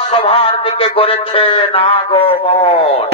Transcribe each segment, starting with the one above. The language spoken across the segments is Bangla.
রাজসভার দিকে করেছে আগমন।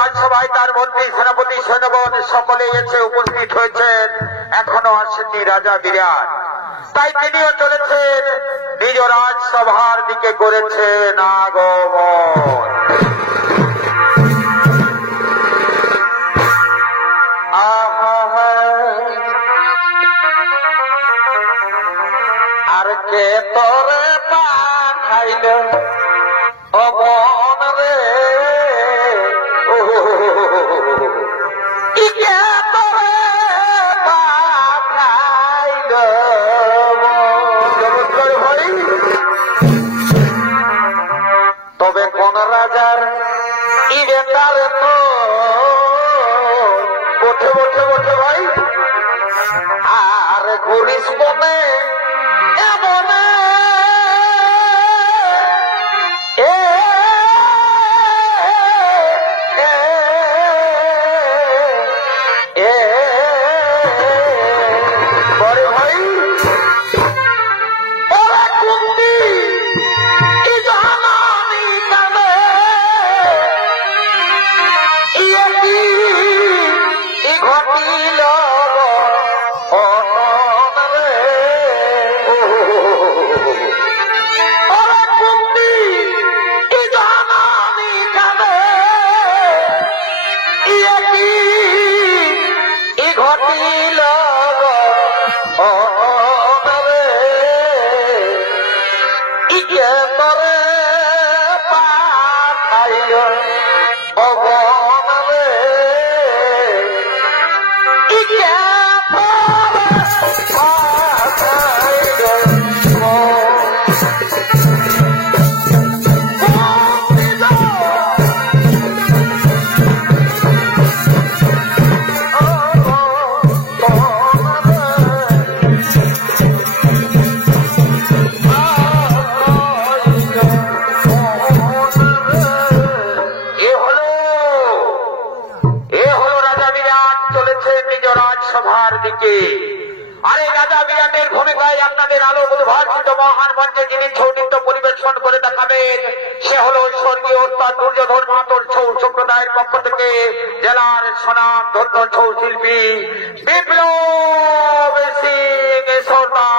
রাজসভায় তার মন্ত্রী সেনাপতি সৈন্যগণ সকলে এসে উপস্থিত হয়েছেন, এখনো আসেননি রাজা বিরাট। তাই তিনিও চলেছেন নিজ রাজসভার দিকে করেছেন আগমন। আর কে তোরে পাঠাইল অবন রে, কে তোরে পুলিশ বনে এমনে সভার দিকে। আরে রাজা বিরাটের ভূমিকায় আপনাদের আলো উদ্ভাসিত মহান মঞ্চে যিনি ছৌ নৃত্য পরিবেশন করে দেখাবেন সে হল স্বর্গীয় অর্থাৎ দুর্যোধন মাতর ছৌ সম্প্রদায়ের পক্ষ থেকে জেলার সুনাম ধন্য ছৌ শিল্পী বিপ্লব সিং সর্দার।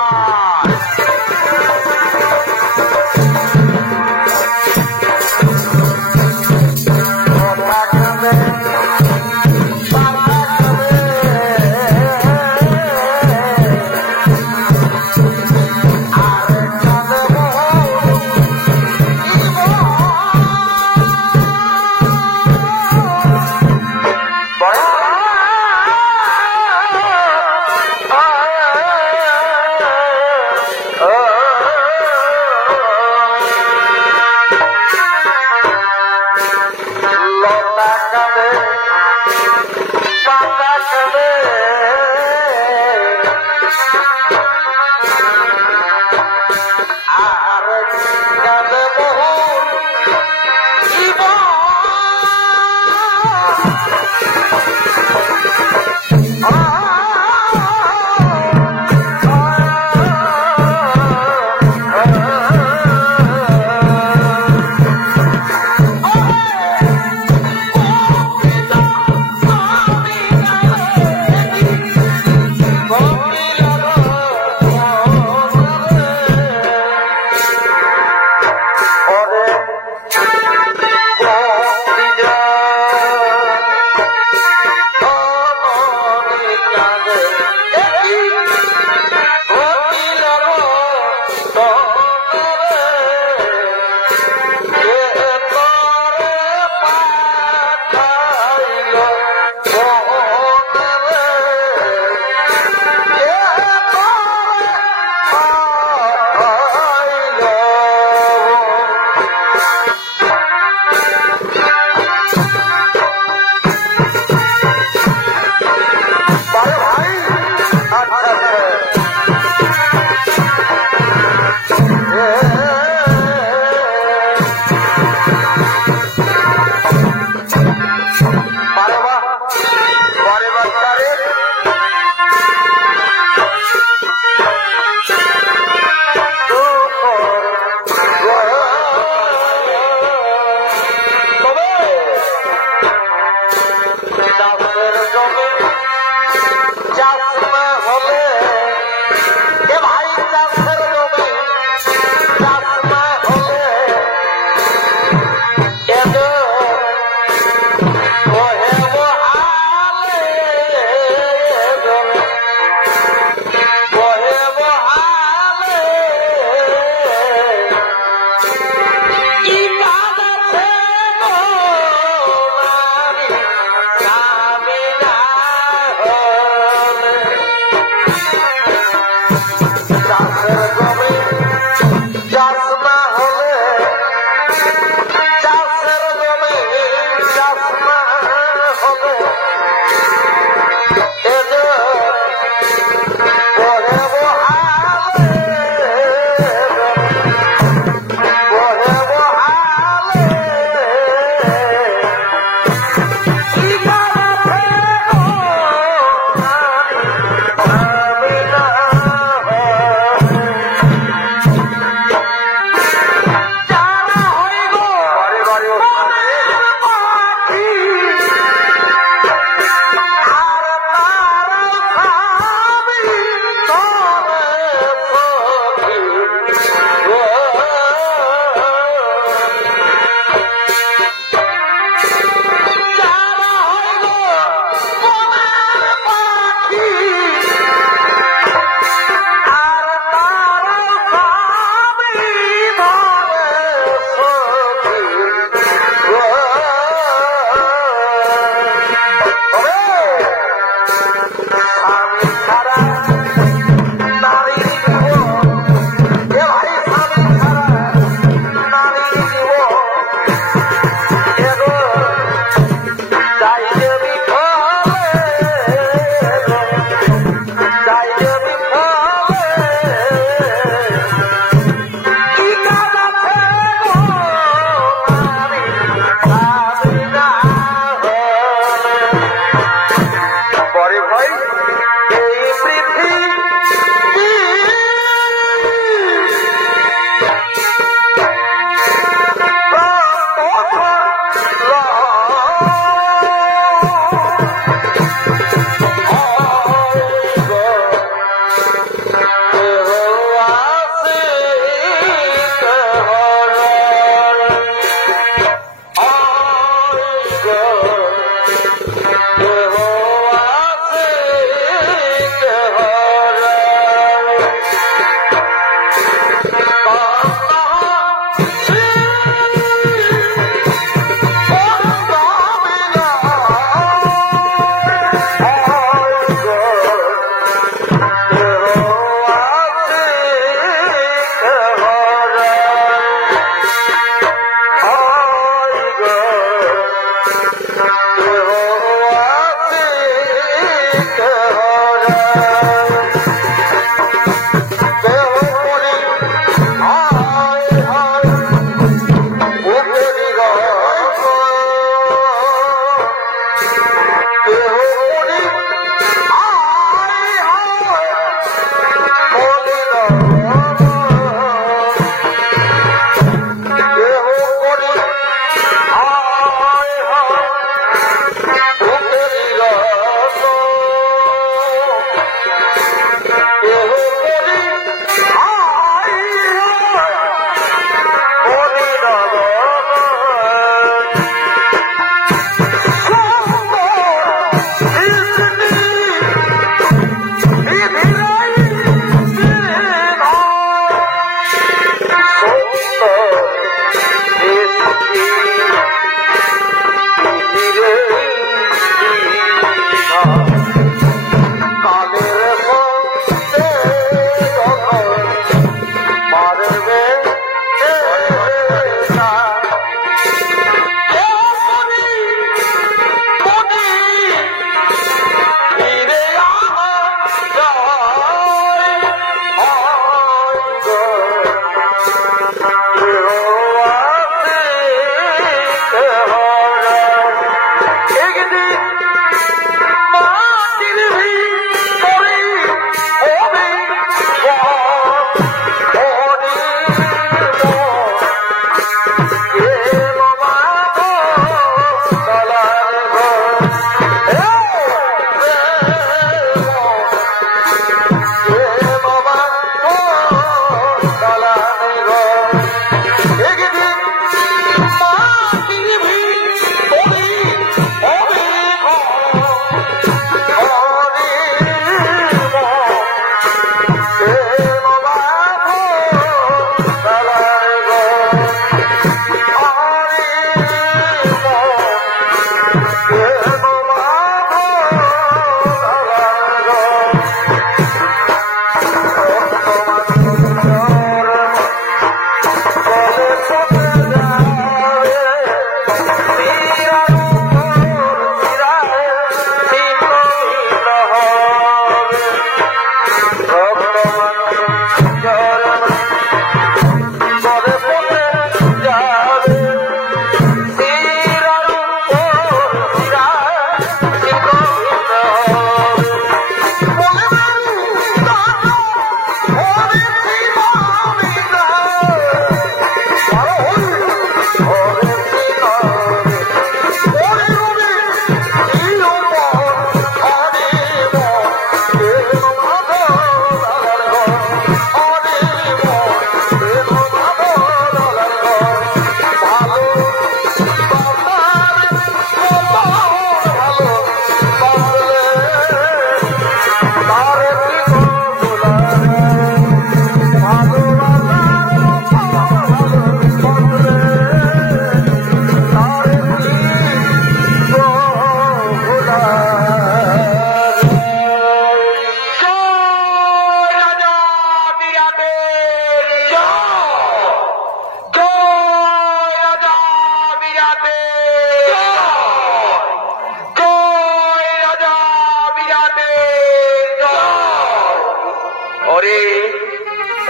ওরে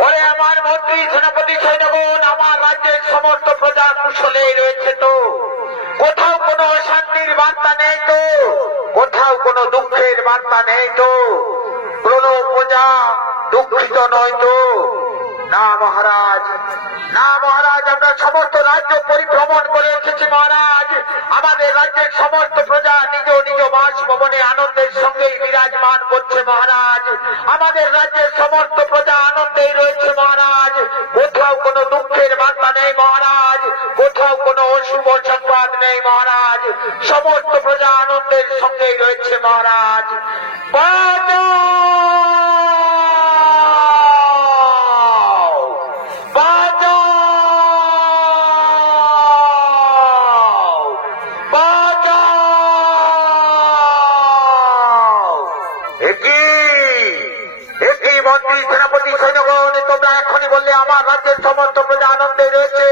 ওরে আমার মন্ত্রী সেনাপতি সৈন্যগণ, আমার রাজ্যের সমস্ত প্রজা কুশলে রয়েছে তো? কোথাও কোনো অশান্তির বার্তা নেই তো? কোথাও কোনো দুঃখের বার্তা নেই তো? কোন প্রজা দুঃখিত নয় তো? না মহারাজ, না মহারাজ, আমরা সমস্ত রাজ্য পরিভ্রমণ করে এসেছি মহারাজ। আমাদের রাজ্যের সমস্ত প্রজা নিজ নিজ বাসভবনে আনন্দের সঙ্গেই বিরাজমান করছে মহারাজ। আমাদের রাজ্যের সমস্ত প্রজা আনন্দেই রয়েছে মহারাজ। কোথাও কোনো দুঃখের বার্তা নেই মহারাজ, কোথাও কোনো অশুভ সংবাদ নেই মহারাজ। সমস্ত প্রজা আনন্দের সঙ্গেই রয়েছে মহারাজ। মন্ত্রী সেনাপতি সৈন্যগণ, তোমরা এখনই বললে আমার রাজ্যের সমস্ত প্রজা আনন্দে রয়েছে,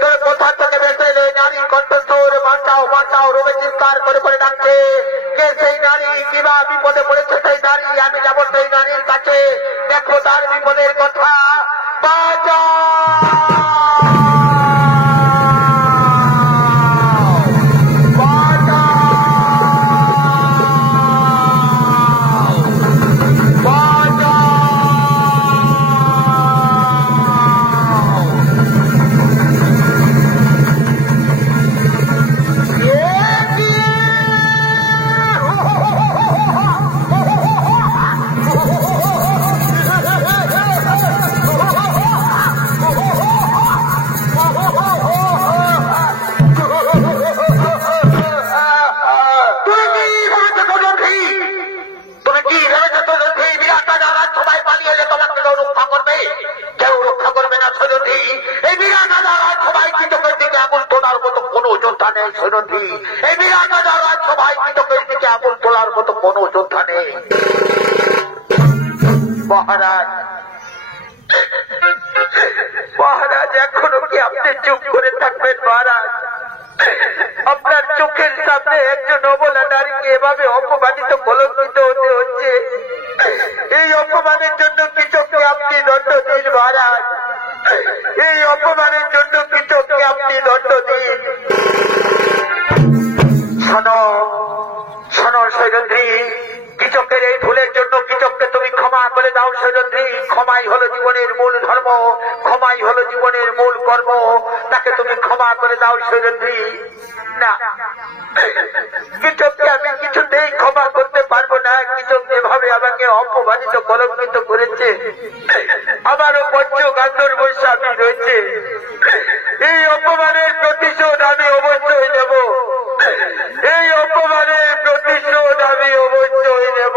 তবে কোথা থেকে বেঁচে নারীর কণ্ঠস্বর বাঁচাও বাঁচাও রোগে চিৎকার করে করে ডাকছে। কে সেই নারী, কিবা বিপদে পড়েছে সেই নারী? আমি যাবো সেই নারীর কাছে, দেখো তার বিপদের কথা। বাঁচাও মহারাজ, মহারাজ এখনো কি আপনি চুপ করে থাকবেন মহারাজ? আপনার চোখের সামনে একজন অবলা নারীকে এভাবে অপমানিত কলঙ্কিত হতে হচ্ছে। এই অপমানের জন্য কৃষককে আপনি দণ্ড দিন মহারাজ, এই অপমানের জন্য কৃষককে আপনি দণ্ড দিন। শোনো শোনো সৈরন্ধ্রী, কৃষকের এই ভুলের জন্য কৃষককে তুমি ক্ষমা করে দাও সৈরন্ধ্রী। ক্ষমাই হলো জীবনের মূল ধর্ম, ক্ষমাই হলো জীবনের মূল কর্ম, তাকে তুমি ক্ষমা করে দাও সৈরন্ধ্রী। না, কৃষককে আমি কিছুতেই ক্ষমা করতে পারবো না। কৃষক যেভাবে আমাকে অপমানিত কলঙ্কিত করেছে, আমারও পঞ্চ গান্ধর্ব স্বামী রয়েছে, এই অপমানের প্রতিশোধ আমি অবশ্যই নেব, এই অপমানের প্রতিশোধ আমি অবশ্যই নেব।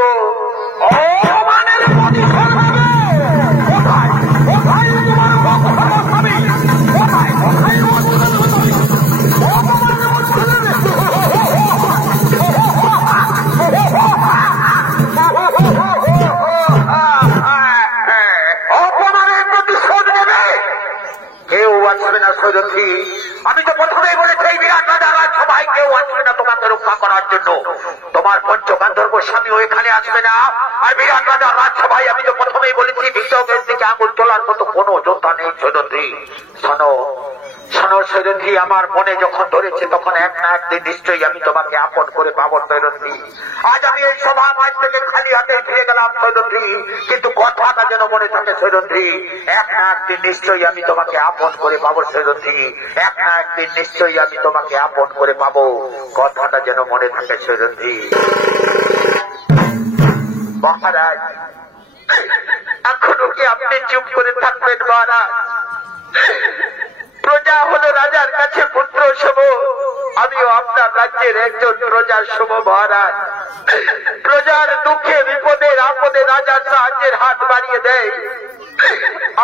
অপমানের প্রতিশোধ হবে কোথায়? কোথায় তোমার অপমান হবে? কোথায় কোথায় অপমানের প্রতিশোধ নেবে? কেউ আসবে না সৈরন্ধ্রী। আমি তো প্রথমেই বলেছি এই বিরাট রাজার সবাই কেউ আসবে না তোমাকে রক্ষা করার জন্য। তোমার পঞ্চ গান্ধর্ব স্বামী ওইখানে আসবে না। আর বিরাট রাজার রাজসভায় আমি তো প্রথমেই বলেছি বিশ্বকের দিকে আঙুল তোলার মতো কোনো যোদ্ধা নেই সৈরন্ধ্রী। শোনো শোনো সৈরন্ধ্রী, আমার মনে যখন ধরেছে তখন এক না একদিন নিশ্চয়ই আমি তোমাকে আপন করে পাবো সৈরন্ধ্রী। আজ আমি এই সভা মাঝ থেকে খালি হাতে ফিরে গেলাম সৈরন্ধ্রী, কিন্তু কথাটা যেন মনে থাকে সৈরন্ধ্রী, এক না একদিন নিশ্চয়ই আমি তোমাকে আপন করে পাবো সৈরন্ধ্রী, এক না একদিন নিশ্চয়ই আমি তোমাকে আপন করে পাবো, কথাটা যেন মনে থাকে সৈরন্ধ্রী। মহারাজ এখনো কি আপনি চুপ করে থাকবেন মহারাজ? প্রজা হলো রাজার কাছে পুত্র সম, আমিও আপনার রাজ্যের একজন প্রজার সম মহারাজ। প্রজার দুঃখে বিপদে আপদে রাজার সাহায্যের হাত বাড়িয়ে দেয়।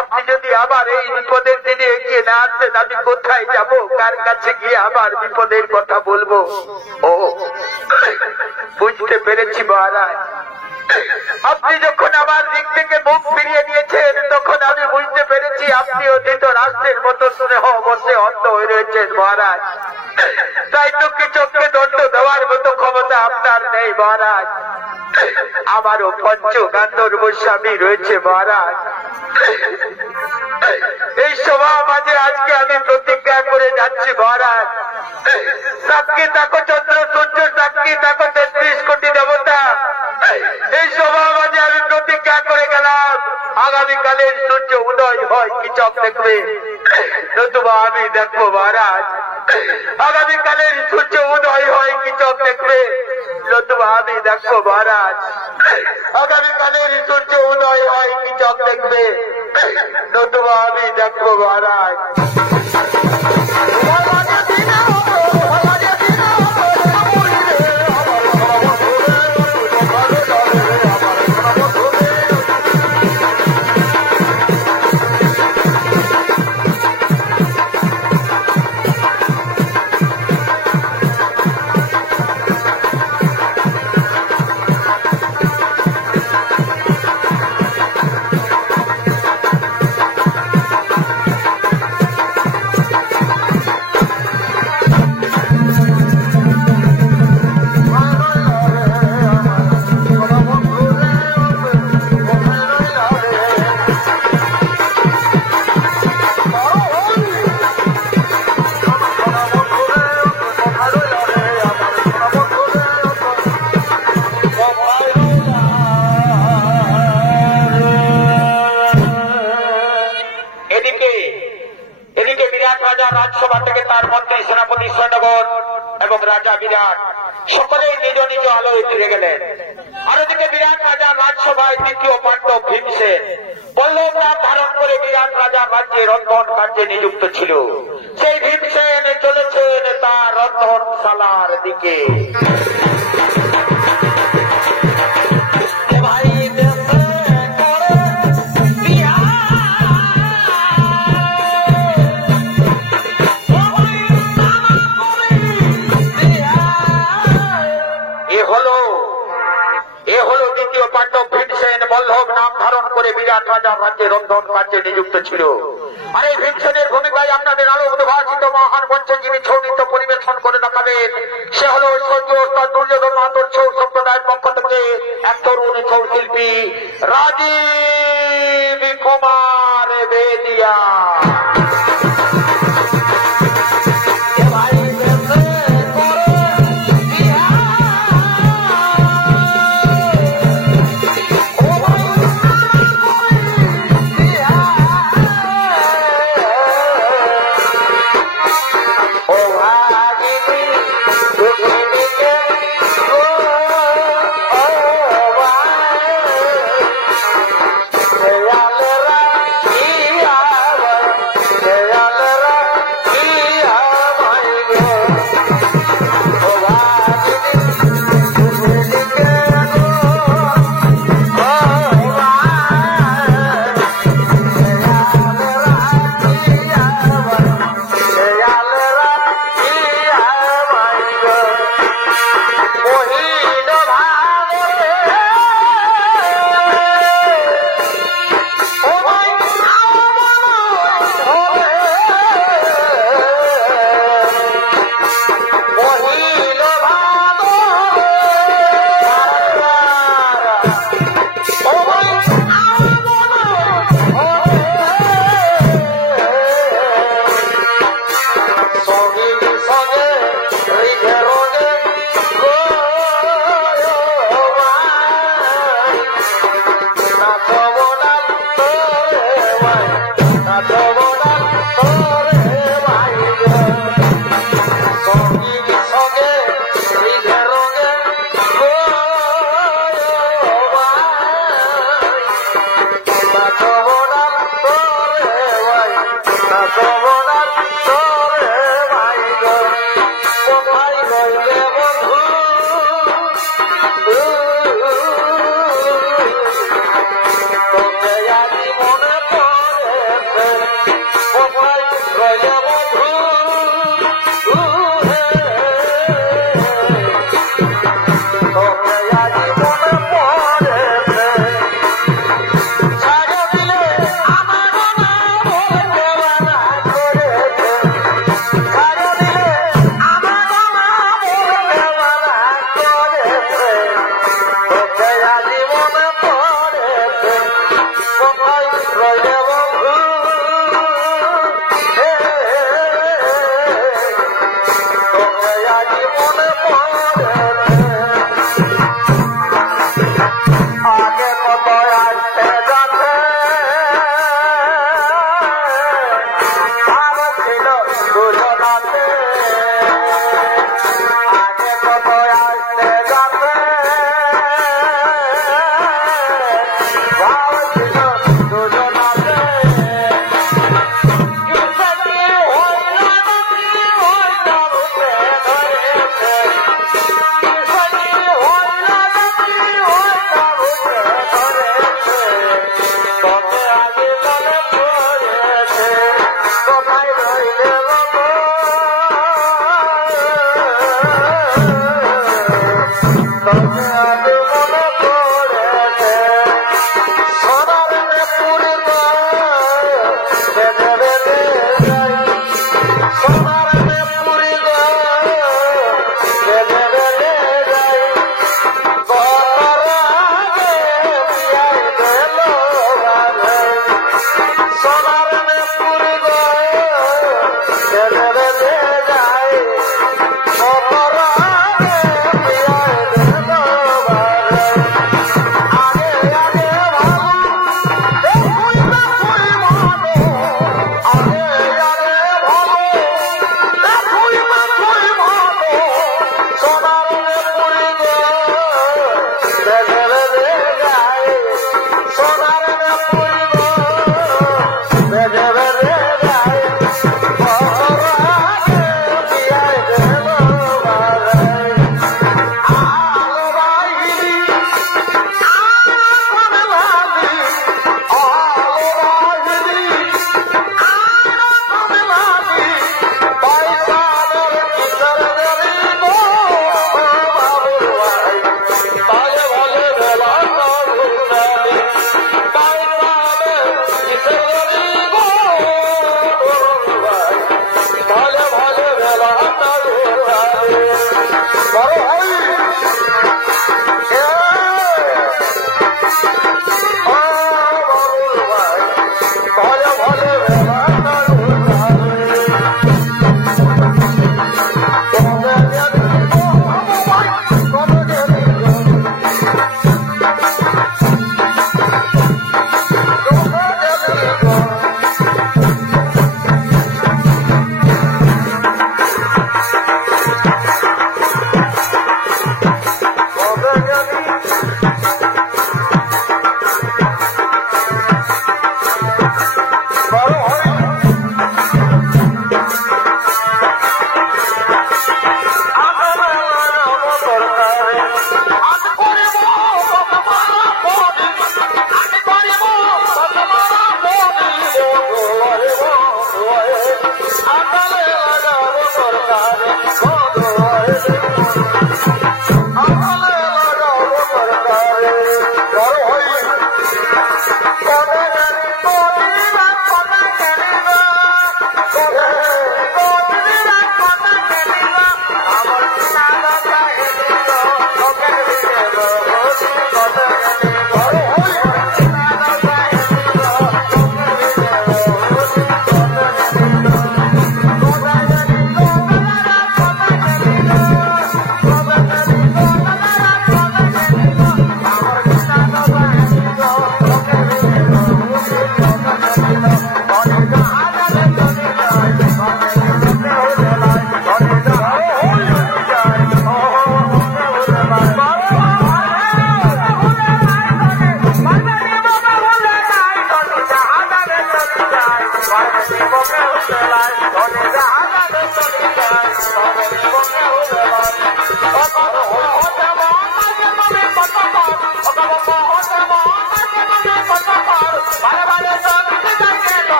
আপনি যদি আবার এই বিপদের দিনে এগিয়ে না আসেন, আমি কোথায় যাব? কার কাছে গিয়ে আবার বিপদের কথা বলবো? ও বুঝতে পেরেছি মহারাজ, আপনি যখন আমার দিক থেকে মুখ ফিরিয়ে নিয়েছেন তখন আমি বুঝতে পেরেছি আপনি অতীত রাষ্ট্রের মতো স্নেহ বসে অন্ত হয়ে রয়েছেন মহারাজ। তাই তো কৃষককে দণ্ড দেওয়ার মতো ক্ষমতা আপনার নেই মহারাজ। আমারও পঞ্চগান্ধর্ব স্বামী রয়েছে মহারাজ। এই সভা মাঝে আজকে আমি প্রতিজ্ঞা করে যাচ্ছি মহারাজ, সাক্ষী থাকো চন্দ্র সূর্য, সাক্ষী থাকো ৩৩ কোটি দেবতা, এই সভা মাঝে আমি প্রতিজ্ঞা করে গেলাম আগামীকালের সূর্য উদয় হয় কি চোখ দেখবে, নতুবা আমি দেখবো মহারাজ। আগামীকালের সূর্য উদয় হয় কি চোখ দেখবে, নতুবা আমি দেখবো মহারাজ। আগামীকালের সূর্য উদয় হয় কি চোখ দেখবে, নতুবা আমি দেখবো মহারাজ। এদিকে বিরাট রাজা রাজসভা থেকে তার মন্ত্রী সেনাপতি সৈন্যগণ এবং রাজা বিরাট সকলেই নিজ নিজ আলোয় ফিরে গেলেন। আর ওদিকে বিরাট রাজা রাজসভায় দ্বিতীয় পাণ্ডব ভীমসেন পল্লব নাম ধারণ করে বিরাট রাজা রাজ্যে রন্ধন কার্যে নিযুক্ত ছিল। সেই ভীমসেন চলেছেন তার রন্ধনশালার দিকে। পাণ্ডব ভীমসেন বল্লভ নাম ধারণ করে বিরাট রাজা রাজ্যে রন্ধন কার্যে নিযুক্ত ছিল। আর এই ভীমসেনের ভূমিকায় আপনাদের আলো উদ্ভাসিত মহান মঞ্চজীবী ছৌ নৃত্য পরিবেশন করে দেখাবেন। সে হল সৌর্য দুর্যোধন মাহাতোর ছৌ সম্প্রদায়ের পক্ষ থেকে এক তরুণ ছৌ শিল্পী রাজীব কুমার বেদিয়া।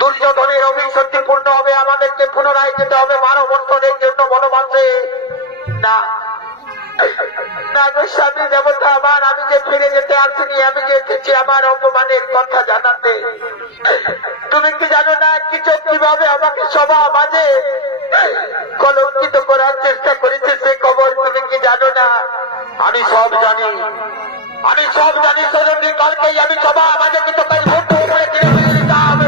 দুর্যোধনের অভিশক্তি পূর্ণ হবে, আমাদেরকে পুনরায় যেতে হবে 12 বছরের জন্য বনবাসে। না না গো স্বামী দেবতা আমার, আমি যে ফিরে যেতে আসিনি, আমি যে এসেছি আমার অপমানের কথা জানাতে। তুমি কি জানো না কিছু কিভাবে আমাকে সভা মাঝে কলঙ্কিত করার চেষ্টা করেছে সে খবর তুমি কি জানো না? আমি সব জানি, আমি সব জানি। সজনী কালকেই আমি সভা মাঝে কিন্তু তাই ভোট করে কিনে দিতাম।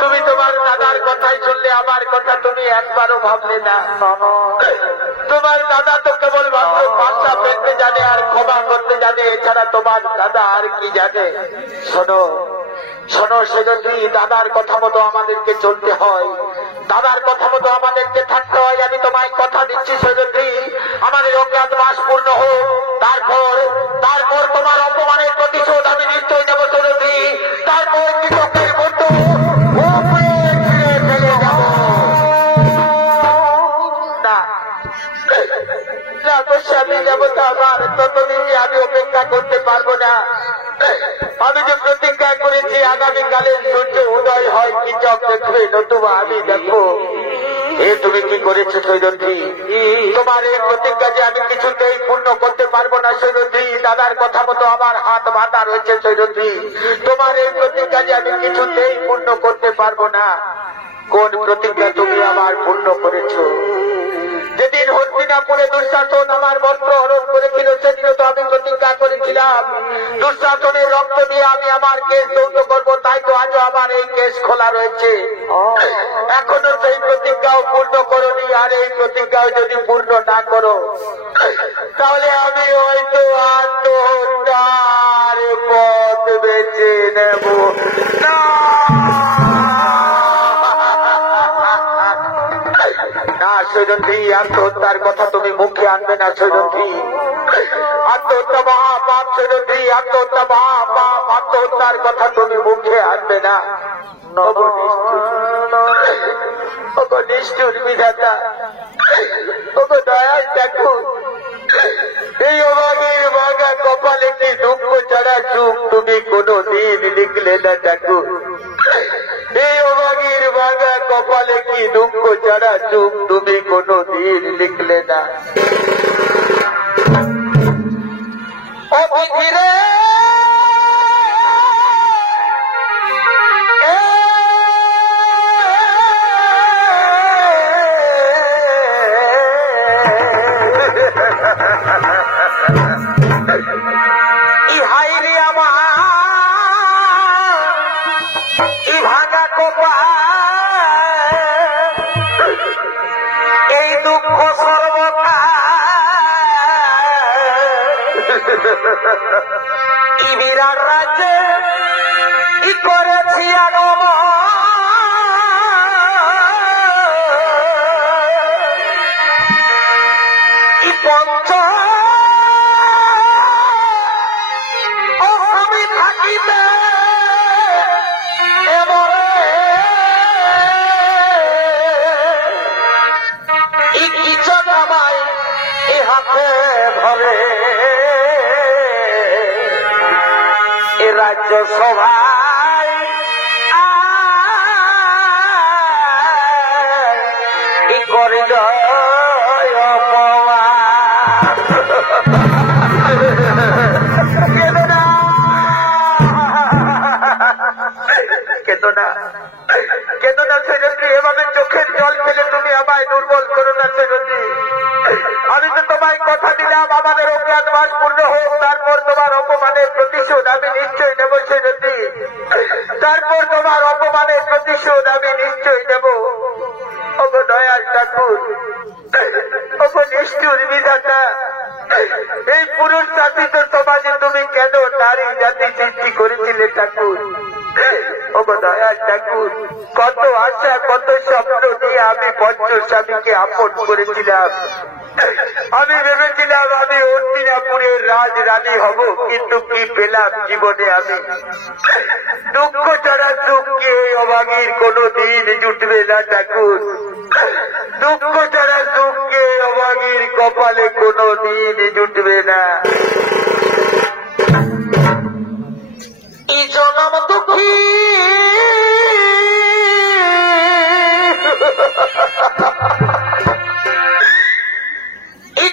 তুমি তোমার দাদার কথাই শুনলে, আমার কথা তুমি একবারও ভাবলে না। তোমার দাদা তো কেবল মাত্র ভাষা পেতে জানে আর ক্ষমা করতে জানে, এছাড়া তোমার দাদা আর কি জানে? শোনো, শোনো সেজন্য দাদার কথা মতো আমাদেরকে চলতে হয়, দাদার কথা মতো আমাদেরকে থাকতে হয়। আমি তোমায় কথা দিচ্ছি সেজন্য আমাদের অজ্ঞাতবাস পূর্ণ হোক, তারপর তোমার অপমানের প্রতিশোধ আমি নিশ্চয় নেব সেজন্য। তারপর কৃষকের মতো ফেলে যাব না। স্বামী দেবতা আমার ততদিন আমি অপেক্ষা করতে পারবো না। আমি যে প্রতিজ্ঞা করেছি আগামীকালে সূর্য উদয় হয় কৃষক দেখবে, নতুবা আমি দেখবো। তুমি কি করেছো সৈরন্ধ্রী? তোমার এই প্রতিজ্ঞা যে আমি কিছুতেই পূর্ণ করতে পারবো না সৈরন্ধ্রী। দাদার কথা মতো আমার হাত বাঁধা রয়েছে সৈরন্ধ্রী। তোমার এই প্রতিজ্ঞা যে আমি কিছুতেই পূর্ণ করতে পারবো না। কোন প্রতিজ্ঞা তুমি আমার পূর্ণ করেছো? যেদিন হস্তিনাপুরে দুঃশাসন আমার বস্ত্র হরণ করেছিল সেদিন তো আমি প্রতিজ্ঞা করেছিলাম দুঃশাসনের রক্ত দিয়ে আমি আমার কেস দৌত করবো। তাই তো আজও আমার এই কেস খোলা রয়েছে। এখনো সেই প্রতিজ্ঞাও পূর্ণ করনি। আর এই প্রতিজ্ঞাও যদি পূর্ণ না করো তাহলে আমি হয়তো আত্মহত্যার পথ বেছে নেব না। সৈরন্ধ্রী, আত্মহত্যার কথা তুমি মুখে আনবে না সৈরন্ধ্রী। আত্মহত্যা মহাপাপ সৈরন্ধ্রী, আত্মহত্যা মহাপাপ। আত্মহত্যার কথা তুমি মুখে আনবে না। নিষ্ঠুর বিধাতা, ওগো দয়াল দেখো, এই অভাগের ভাগা কপালে কি দুঃখ ছাড়া চুপ তুমি কোনদিন লিখলে না ঠাকুর। এই অভাগের ভাগা কপালে কি দুঃখ ছাড়া চুপ তুমি কোনদিন লিখলে না। অতিথিরে ইহাইলি আমার ই ভাঙা কপাল, এই দুঃখ সর্বকাল। ই বিরাট রাজ্যে ই করেছি আগমন, ই পঞ্চ আমি থাকিতে এবারে ই কিছু আমায় এ হাতে ধরে এ রাজ্য সভায় ই করিল এভাবে চোখের জল ফেলে তুমি আমায় দুর্বল করো না সৈরন্ধ্রী। আমি তো তোমায় কথা দিলাম আমাদের অজ্ঞাতবাস পূর্ণ হোক, তারপর তোমার অপমানের প্রতিশোধ আমি নিশ্চয়ই নেব সৈরন্ধ্রী। তারপর তোমার অপমানের প্রতিশোধ আমি নিশ্চয়ই নেব। ওগো দয়াল ঠাকুর, ওগো নিষ্ঠুর বিধাতা, এই পুরুষ শাসিত সমাজে তুমি কেন নারী জাতি সৃষ্টি করেছিলে ঠাকুর? ওগো দয়াল ঠাকুর, কত আশা কত স্বপ্ন নিয়ে আমি পঞ্চস্বামীকে আপন করেছিলাম। আমি ভেবেছিলাম আমি হস্তিনাপুরের রাজ রানী হব, কিন্তু কি পেলাম জীবনে আমি? দুঃখ ছাড়া সুখ কি এই অভাগীর কোনো দিন জুটবে না ঠাকুর। দুঃখ ছাড়া সুখ কি এই অভাগীর কপালে কোনো দিন জুটবে না। এই জনম দুঃখী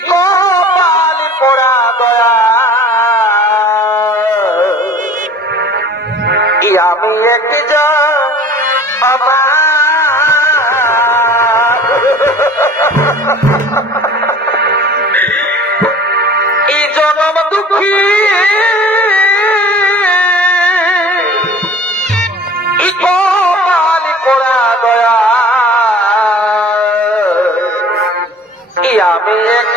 কপাল পোড়া দয়া আমি এক এই জনম দুঃখী কপাল পোড়া দয়া আমি এক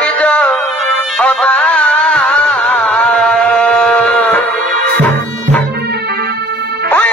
ওই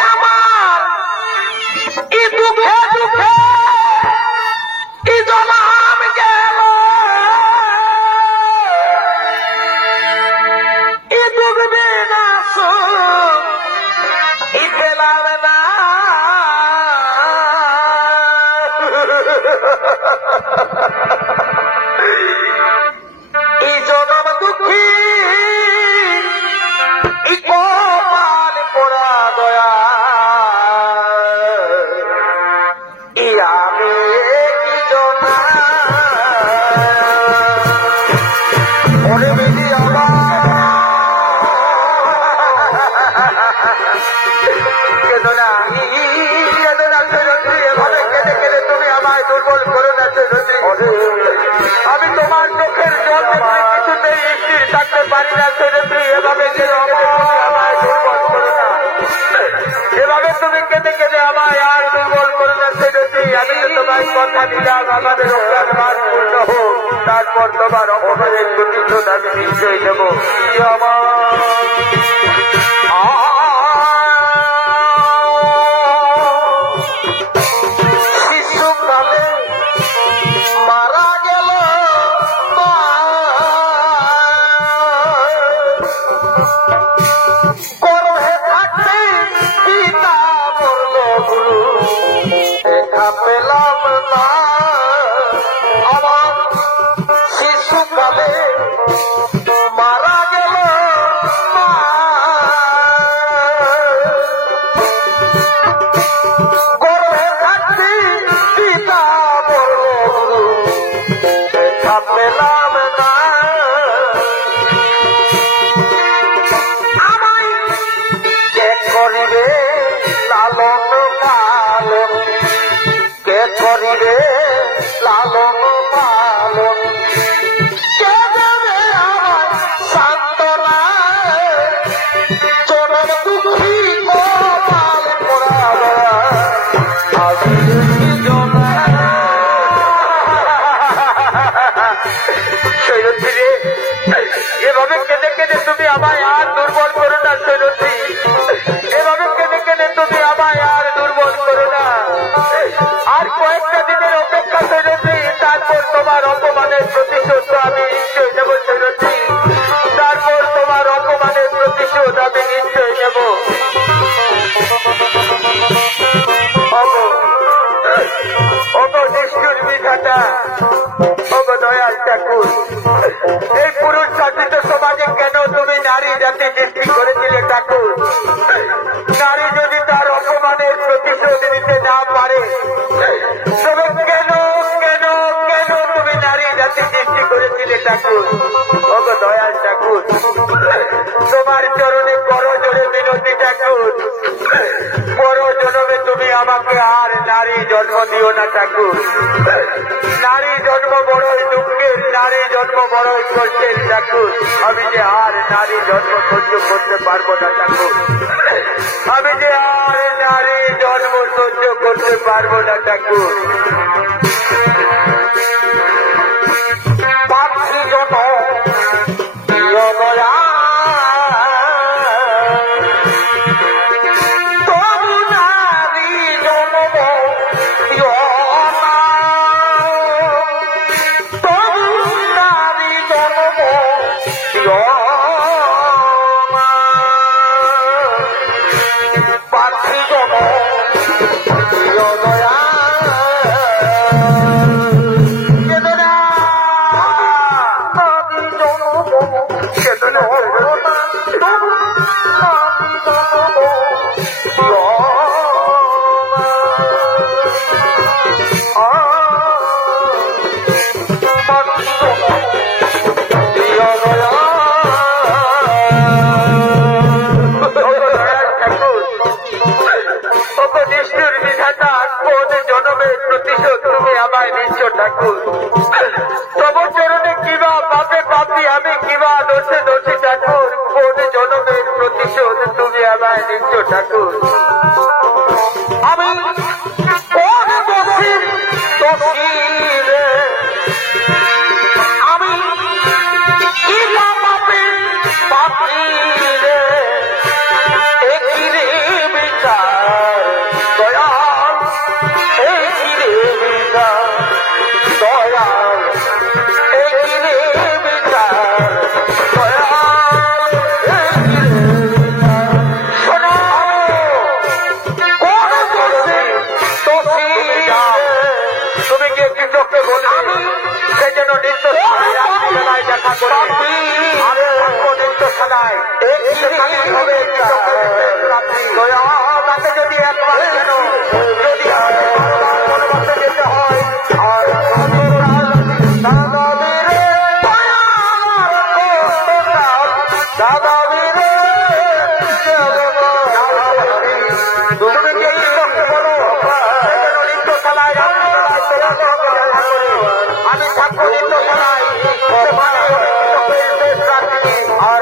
এই জনম দুঃখী এই কপাল পোড়া দয়া এই আমি কি জনা ওরে বেদি আমার কেদনা এভাবে কেঁদে কেঁদে তুমি আমায় দুর্বল করো না চৌধুরী। আমি তোমার চোখের জল দেখলে কিছুতেই স্থির থাকতে পারি না চৌধুরী। এভাবে কেঁদে আমায় দুর্বল করো না, এভাবে তুমি কেঁদে কেঁদে আমায় আর দুর্বল করো না চৌধুরী। আমি তো তোমার কথা দিলাম আমাদের অজ্ঞান মান পূর্ণ হোক, তারপর তোমার অপমানের প্রতিশোধ আমি নিশ্চয়ই দেব। শিশুকালে মারা গেল গর্ভে থাকতে পিতা মরল গুরু, দেখা পেলাম না আমার শিশুকালে মারা গেল গর্ভে থাকতে পিতা মরল গুরু, দেখা পেলাম না আমায় কে করিবে লালন পালন, কে করিবে লালন পালন, কে দেবে আমায় সান্ত্বনা জনম দুঃখী কপাল পোড়া দয়া আমি কি জনা। সৈরথী রে, এভাবে কেঁদে কেঁদে তুমি আমায় আর দুর্বল করো না সৈরথী। এভাবে কেঁদে কেঁদে তুমি আমায় আর দুর্বল করো না। আর কয়েকটা দিনের অপেক্ষা সৈরথী, তারপর তোমার অপমানের প্রতিশোধ আমি নিশ্চয় নেব সৈরথী। তারপর তোমার অপমানের প্রতিশোধ আমি নিশ্চয় নেব। নিষ্ঠুর বিধাতা, দয়াল ঠাকুর, এই পুরুষ শাসিত সমাজে কেন তুমি নারী জাতি সৃষ্টি করেছিলে ঠাকুর? নারী যদি তার অপমানের প্রতিশোধ নিতে না পারে, তবে কেন কেন কেন তুমি নারী জাতি সৃষ্টি করেছিলে ঠাকুর? দয়াল ঠাকুর, তোমার চরণে বড় জোরে বিনতি ঠাকুর, বড় জন্মে তুমি আমাকে আর নারী জন্ম দিও না ঠাকুর। নারী জন্ম বড়ই দুঃখের, নারী জন্ম বড়ই কষ্টের ঠাকুর। আমি যে আর নারী জন্ম সহ্য করতে পারবো না ঠাকুর। আমি যে আর নারী জন্ম সহ্য করতে পারবো না ঠাকুর। পাখি জন দয়া তবু নারী জন্ম তবু নারী জন্ম পাখি জন দয়া প্রতিশোধ তুমি আমায় নিচ্ছ ঠাকুর। তব চরণে কিবা পাপে পাপি আমি, কিবা দোষে দোষী ঠাকুর। কোন জনমের প্রতিশোধ তুমি আমায় নিচ্ছ ঠাকুর। আমি কোন দোষীর দোষী রে, আমি কিবা পাপে পাপি রে, একই রে বিচার দয়াল, একই রে বিচার দয়াল, একই রে বিচার দয়াল। গিয়ে কৃষককে বলবে সেই জন্য নৃত্যশালায় রাত্রিবেলায় দেখা করে নৃত্যশালায় হবে রাত্রি তাতে যদি একবার যেন যদি যেতে হয় আর আমি থাকবো নৃত্যশালায় আর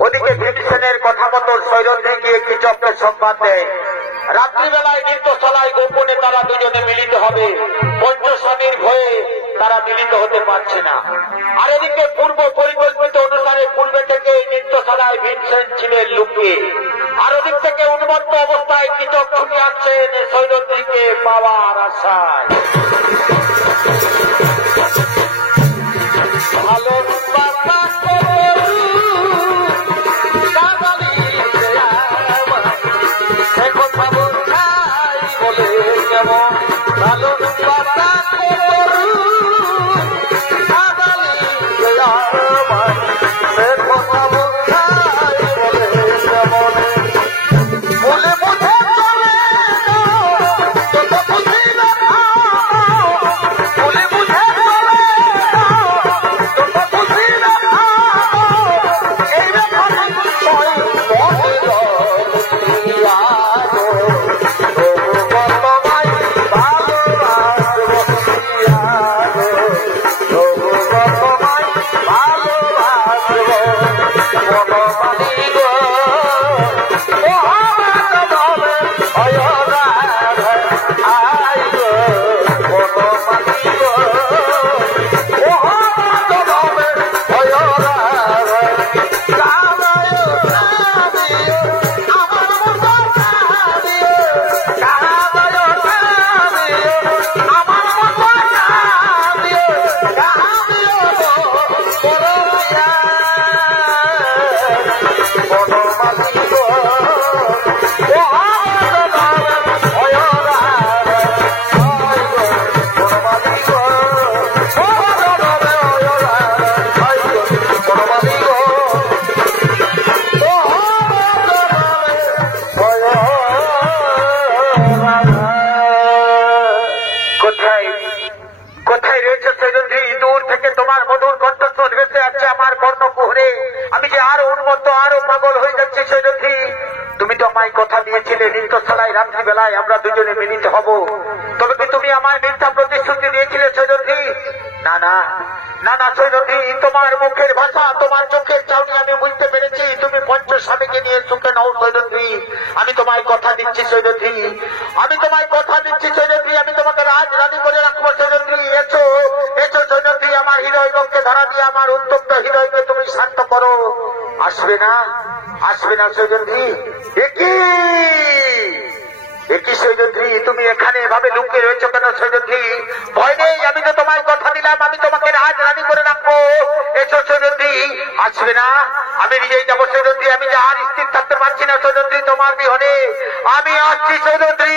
ওদিকে বিভীষণের কথা মতো সৈরন্ধ্রী গিয়ে কৃষককে সংবাদ দেয় রাত্রিবেলায় নৃত্যশালায় গোপনে তারা দুজনে মিলিত হবে। পঞ্চস্বামীর ভয়ে তারা মিলিত হতে পারছে না। আর এদিকে পূর্ব পরিকল্পিত অনুসারে পূর্বে থেকে এই নৃত্যশালায় ভীমসেন ছিলেন লুকিয়ে। আর ওদিক থেকে উন্মত্ত অবস্থায় কৃষক ছুটে আসছেন সৈরন্ধ্রীকে পাওয়ার আশায়। ভালো নৃত্যশালায় রাত্রিবেলায় আমরা দুজনে মিলিত হব। তবে কি তুমি আমায় মিথ্যা প্রতিশ্রুতি দিয়েছিলে সৈরন্ধ্রী? না না না না সৈরন্ধ্রী, তোমার মুখের ভাষা তোমার চোখের চাউনি আমি বুঝতে পেরেছি তুমি পঞ্চস্বামীকে নিয়ে সুখে নাও সৈরন্ধ্রী। আমি তোমায় কথা দিচ্ছি সৈরন্ধ্রী, আমি তোমায় কথা দিচ্ছি সৈরন্ধ্রী, আমি তোমাকে রাজ রানী করে রাখবো সৈরন্ধ্রী। এসো এসো সৈরন্ধ্রী, আমার হৃদয়কে ধরা দিয়ে আমার উত্তপ্ত হৃদয়কে তুমি শান্ত করো। আসবে না আসবে না সৈরন্ধ্রী? একই সৈরন্ধ্রী, তুমি এখানে এভাবে লুকিয়ে রয়েছো কেন সৈরন্ধ্রী? ভয় নেই, আমি তো তোমায় কথা দিলাম আমি তোমাকে রাজ রানী করে রাখবো। এসো সৈরন্ধ্রী, আসবে না? আমি নিজেই যাবো সৈরন্ধ্রী, আমি যে আর স্থির থাকতে পারছি না সৈরন্ধ্রী তোমার বিহনে। আমি আসছি সৈরন্ধ্রী।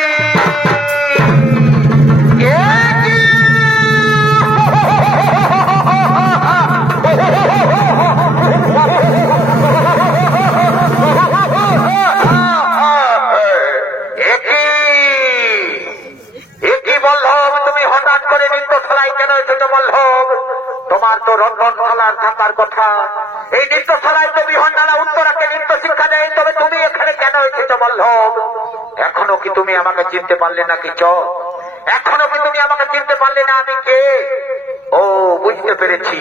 তোমার তো রন্ধনশালার থাকার কথা, এই নৃত্যশালায় তো বিহনডালা উত্তরাকে নৃত্য শিক্ষা দেয়, তবে তুমি এখানে কেন এসেছো বল্লভ? এখনো কি তুমি আমাকে চিনতে পারলে না? কি এখনো কি তুমি আমাকে চিনতে পারলে না আমি কে? ও বুঝতে পেরেছি,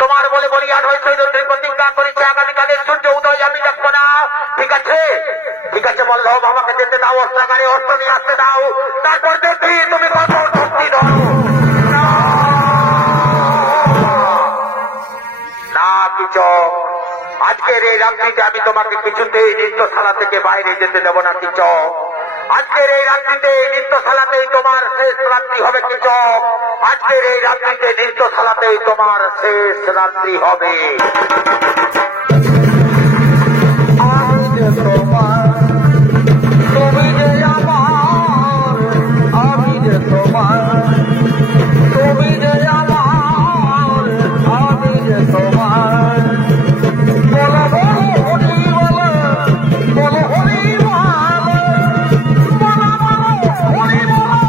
তোমার বলে বলিয়ান হয়ে সৈরন্ধ্রী প্রতিজ্ঞা করেছে আগামীকালের সূর্য উদয় আমি দেখবো না। ঠিক আছে ঠিক আছে বল্লভ, আমাকে যেতে দাও, অস্ত্রাগারে অস্ত্র নিয়ে আসতে দাও, তারপর দেখি তুমি কত শক্তি ধরো। না কিচক, আজকের এই এই রাত্রিতে আমি তোমাকে কিছুতেই নৃত্যশালা থেকে বাইরে যেতে দেব না কিচক। আজকের এই রাত্রিতে নৃত্যশালাতেই তোমার শেষ রাত্রি হবে কিচক। আজকের এই রাত্রিতে নৃত্যশালাতেই তোমার শেষ রাত্রি হবে। তুমি যে আমার, আমি যে তোমার, তুমি যে আমার, আমি যে তোমার। বলো বলো হরি বলো, বলো হরি বলো, বলো বলো হরি বলো,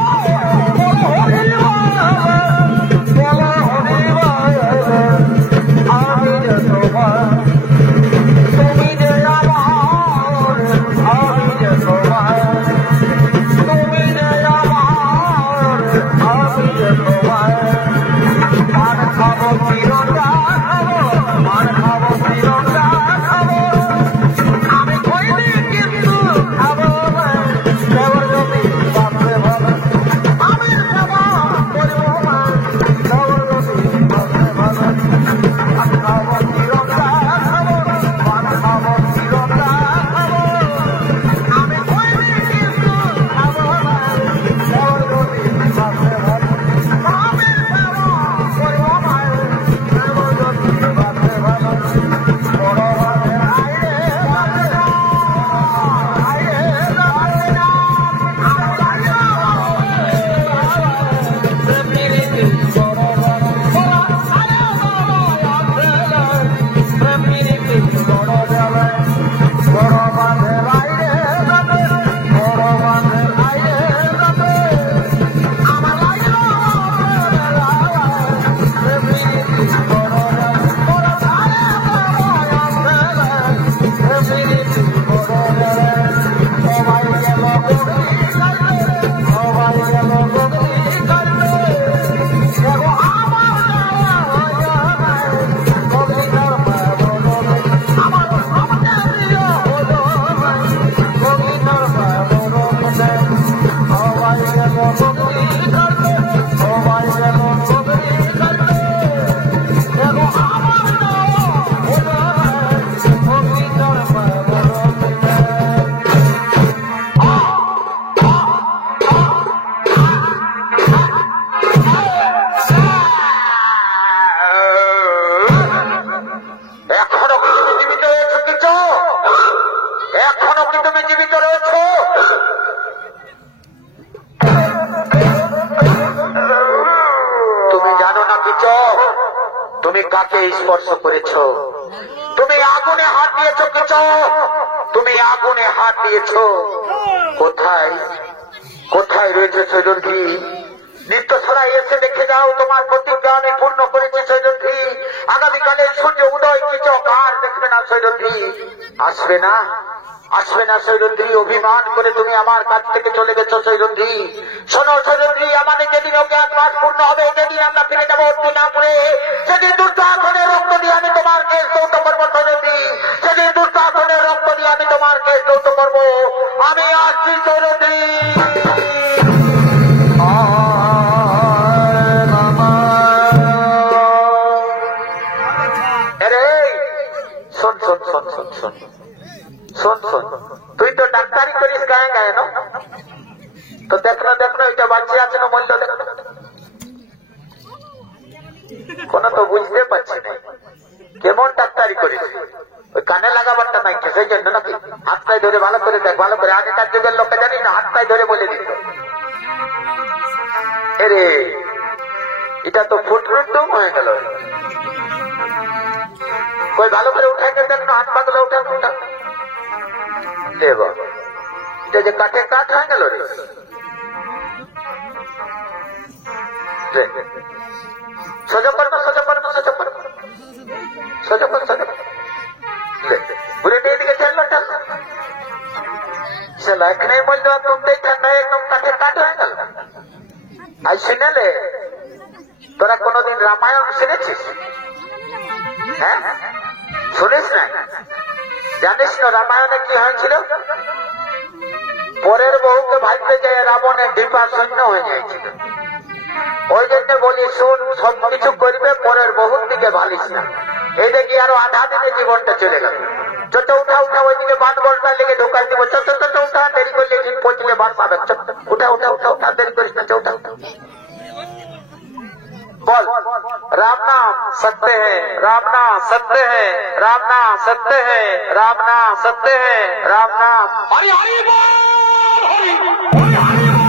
বলো হরি বলো, বলো হরি বলো, আমি যে তোমার। তুমি যে আমার, আমি যে তোমার, তুমি যে আমার, আমি যে তোমার। মান খাবো তিরঙ্গা খাবো, মান খাবো তিরঙ্গা খাবো, আমি কইনি কিন্তু খাবো না। দেবর যদি বাপরে ভালো, আমি খাবো করবো না। দেবর যদি বাপরে ভালো, আমি খাবো তিরঙ্গা খাবো, মান খাবো তিরঙ্গা খাবো, আমি কইনি কিন্তু খাবো না। দেবর যদি বাপরে ভালো, আমি খাবো করবো না। দেবর যদি বাপরে ভালো, বড় বাপরে আইরে বাপরে না, আইরে বাপরে না, আমার বাড়ি প্রেমিক বড় বড় বড় আরে বাবা প্রেমিক বড় যাবে, বড় বাঁধে আইরে যাবে, বড় বাঁধে আইরে যাবে, আমার লাগে প্রেমিক বড় যাবে, বড় আরে বাবা প্রেমিক বড় যাবে। সবাই গেল বগলি কাটতে, সবাই গেল বগলি কাটতে, দেখো আমার যাওয়া হয়ে যায়, বগলি কাটতে বলো আমার সবকে দিয়ে হলো নাই, বগলি কাটতে বলো সবাই গেল বগলি কাটতে, সবাই গেল বগলি কাটতে, দেখো আমার যাওয়া হলো নাই, বগলি কাটতে বলো। এখনো কি তুমি জীবিত রয়েছো কিচক? এখনো কি তুমি জীবিত রয়েছো? তুমি জানো না কিচক তুমি কাকে স্পর্শ করেছো? তুমি আগুনে হাত দিয়েছো কিচক, তুমি আগুনে হাত দিয়েছো। কোথায় কোথায় রয়েছে সৈরন্ধ্রী? নৃত্যশালায় এসে দেখে যাও, তোমার প্রতিজ্ঞা আমি পূর্ণ করেছি সৈরন্ধ্রী। আগামীকালে সূর্য উদয় কিচক আর দেখবে না সৈরন্ধ্রী। আসবে না, আসবে না সৈরন্ধ্রী। অভিমান করে তুমি আমার কাছ থেকে চলে গেছো সৈরন্ধ্রী। শোনো সৈরন্ধ্রী, আমাদের যেদিন অজ্ঞাত মাস পূর্ণ হবে, যেদিন আমরা ফিরে যাবো হস্তিনাপুরে, সেদিন দুর্যোধনের রক্ত দিয়ে আমি তোমার কেস দৌত করবো সৈরন্ধ্রী। সেদিন দুর্যোধনের রক্ত দিয়ে আমি তোমার কেস দৌত করবো। আমি আসছি সৈরন্ধ্রী। শোন শোন শোন শোন শোন শোন শোন, তুই তো ডাক্তারি করিস গায়ে গায়ে না, তো দেখলো দেখলো এটা বাঁচিয়ে আছে না মূল্য দেখলো, কোনো তো বুঝতে পারছি না কেমন ডাক্তারি করিস। ওই কানে লাগাবারটা নাই সেই জন্য নাকি? হাতটাই ধরে ভালো করে দেখ, ভালো করে। আগেকার যুগের লোকে জানি না, হাতটাই ধরে বলে দিত। এরে এটা তো ফুটরুম হয়ে গেল। ওই ভালো করে উঠাইতে দেখ না, হাত পাতলা উঠা উঠা দেব। এটা যে কাঠে কাঠ হয়ে গেল রে। সোজা করবো সোজা করবো সোজা করবো সোজা কর সোজা ঘুরে দিয়ে দিকে চললো চললো। চলো এখানেই বললো তুমতেই ঠান্ডা একদম কাঠে কাঠ হয়ে গেল। আই শুনেলে তোরা কোনদিন রামায়ণ শুনেছিস? হ্যাঁ শুনিস না? জানিস না রামায়ণে কি হয়েছিল? পরের বহুকে ভাবতে যায় রাবণের ডিপা শূন্য হয়ে গিয়েছিল। ওই জন্য বলি শুন, সবকিছু করবে পরের বহুর দিকে ভালিস না। এই দেখি আরো আধা দিনে জীবনটা চলে গেল। চোট উঠা উঠা ওইদিকে বাদ বলটা লেগে ঢোকাই দিব। চোট উঠা, দেরি করলে ঠিক পৌঁছলে বাদ পাবে। উঠা উঠা উঠা উঠা, দেরি করিস না। চৌঠা बोल राम नाम सत्य है, राम नाम सत्य है, राम नाम सत्य है, राम नाम सत्य है, राम नाम हरि हरि बोल, हरि हरि बोल।